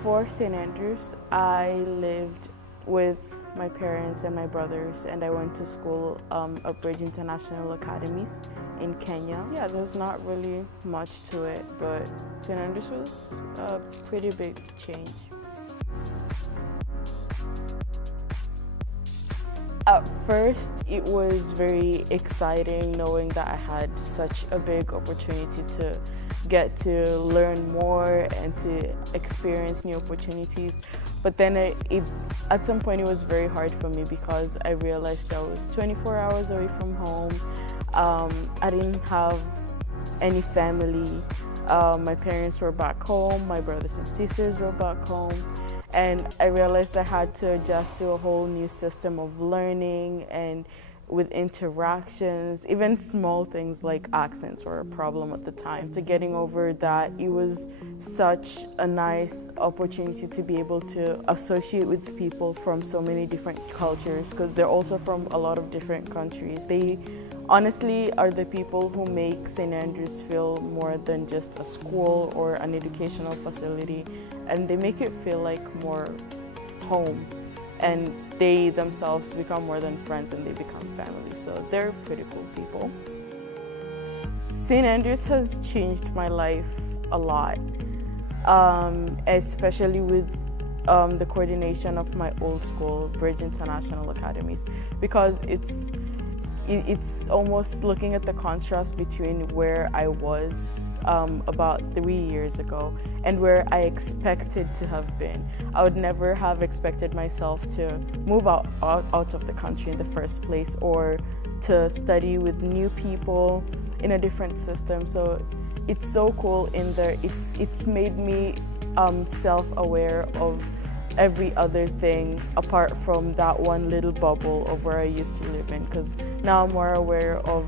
Before St. Andrews, I lived with my parents and my brothers, and I went to school at Bridge International Academies in Kenya. Yeah, there's not really much to it, but St. Andrews was a pretty big change. At first, it was very exciting knowing that I had such a big opportunity to get to learn more and to experience new opportunities. But then at some point it was very hard for me because I realized I was 24 hours away from home. I didn't have any family. My parents were back home, my brothers and sisters were back home. And I realized I had to adjust to a whole new system of learning and with interactions, even small things like accents were a problem at the time. After getting over that, it was such a nice opportunity to be able to associate with people from so many different cultures, because they're also from a lot of different countries. They honestly are the people who make St. Andrews feel more than just a school or an educational facility, and they make it feel like more home, and they themselves become more than friends and they become family. So they're pretty cool people. St. Andrews has changed my life a lot, especially with the coordination of my old school, Bridge International Academies, because it's almost looking at the contrast between where I was about 3 years ago and where I expected to have been. I would never have expected myself to move out of the country in the first place, or to study with new people in a different system. So it's so cool in there. It's made me self-aware of every other thing apart from that one little bubble of where I used to live in, because now I'm more aware of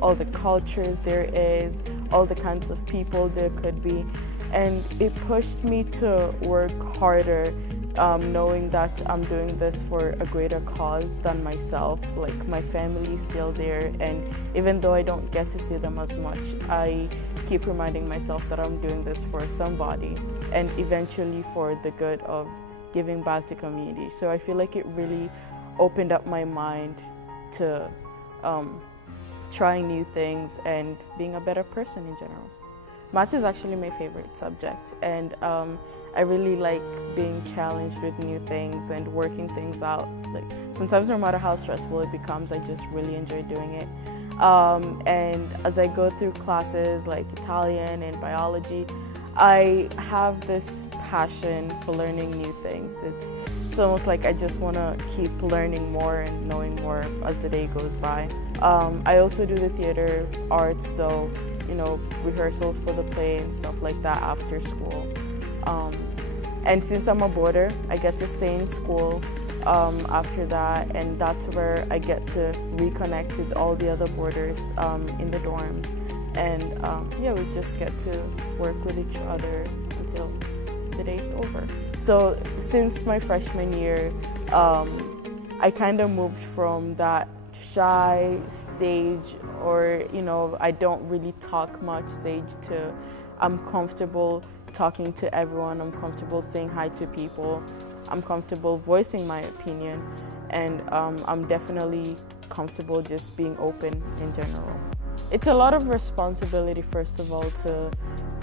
all the cultures there is, all the kinds of people there could be, and it pushed me to work harder, knowing that I'm doing this for a greater cause than myself. Like, my family is still there, and even though I don't get to see them as much, I keep reminding myself that I'm doing this for somebody and eventually for the good of giving back to community. So I feel like it really opened up my mind to trying new things and being a better person in general. Math is actually my favorite subject, and I really like being challenged with new things and working things out. Like, sometimes no matter how stressful it becomes, I just really enjoy doing it. And as I go through classes like Italian and biology, I have this passion for learning new things. It's almost like I just want to keep learning more and knowing more as the day goes by. I also do the theater arts, so rehearsals for the play and stuff like that after school. And since I'm a boarder, I get to stay in school after that, and that's where I get to reconnect with all the other boarders in the dorms. And we just get to work with each other until the day's over. So since my freshman year, I kind of moved from that shy stage, or I don't really talk much stage, to I'm comfortable talking to everyone, I'm comfortable saying hi to people, I'm comfortable voicing my opinion, and I'm definitely comfortable just being open in general. It's a lot of responsibility, first of all, to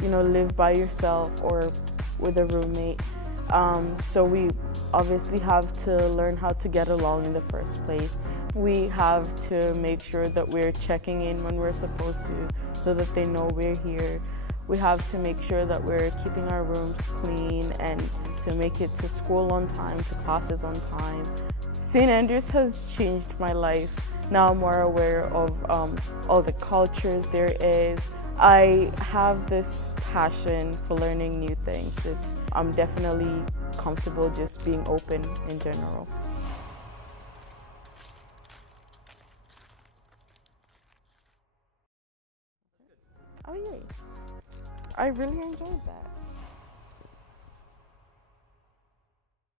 live by yourself or with a roommate. So we obviously have to learn how to get along in the first place. We have to make sure that we're checking in when we're supposed to, so that they know we're here. We have to make sure that we're keeping our rooms clean and to make it to school on time, to classes on time. St. Andrews has changed my life. Now I'm more aware of all the cultures there is. I have this passion for learning new things. I'm definitely comfortable just being open in general. Oh yay. I really enjoyed that.